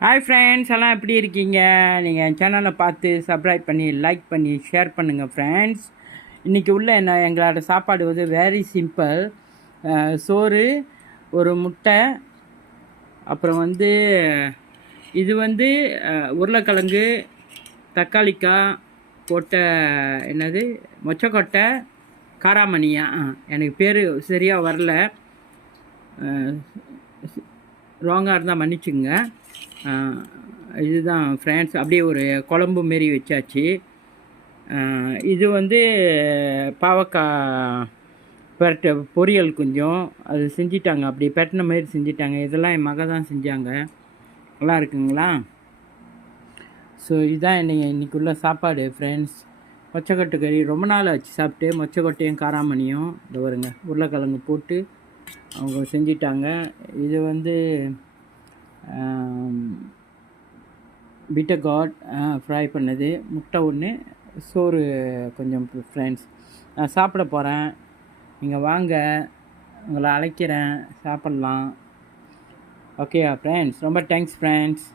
Hi friends, எல்லாம் எப்படி இருக்கீங்க? நீங்கள் என் சேனலை பார்த்து சப்ஸ்கிரைப் பண்ணி லைக் பண்ணி ஷேர் பண்ணுங்கள் ஃப்ரெண்ட்ஸ். இன்றைக்கி உள்ள எங்களோட சாப்பாடு வந்து வெரி சிம்பிள். சோறு, ஒரு முட்டை, அப்புறம் வந்து இது வந்து உருளைக்கிழங்கு, தக்காளிக்காய் போட்ட என்னது மொச்சக்கொட்டை, காராமணியா, எனக்கு பேர் சரியாக வரல, ராங்காக இருந்தால் மன்னிச்சுங்க. இதுதான் ஃப்ரெண்ட்ஸ், அப்படியே ஒரு குழம்பு மாரி வச்சாச்சு. இது வந்து பாவக்காய் பெரட்ட பொரியல் கொஞ்சம் அது செஞ்சிட்டாங்க, அப்படி பெட்டின மாரி செஞ்சிட்டாங்க. இதெல்லாம் என் மக தான் செஞ்சாங்க. நல்லா இருக்குங்களா? ஸோ இதுதான் இன்றைக்குள்ள சாப்பாடு ஃப்ரெண்ட்ஸ். மொச்சக்கொட்டை கறி ரொம்ப நாள் ஆச்சு சாப்பிட்டு. மொச்சக்கொட்டையும் காராமணியும் இந்த வருங்க உருளைக்கிழங்கு போட்டு அவங்க செஞ்சிட்டாங்க. இது வந்து பிட்டர்காட் ஃப்ரை பண்ணது, முட்டை ஒன்று, சோறு கொஞ்சம் ஃப்ரெண்ட்ஸ். நான் சாப்பிட போகிறேன், நீங்கள் வாங்க, உங்களை அழைக்கிறேன், சாப்பிட்லாம். ஓகே ஃப்ரெண்ட்ஸ், ரொம்ப தேங்க்ஸ் ஃப்ரெண்ட்ஸ்.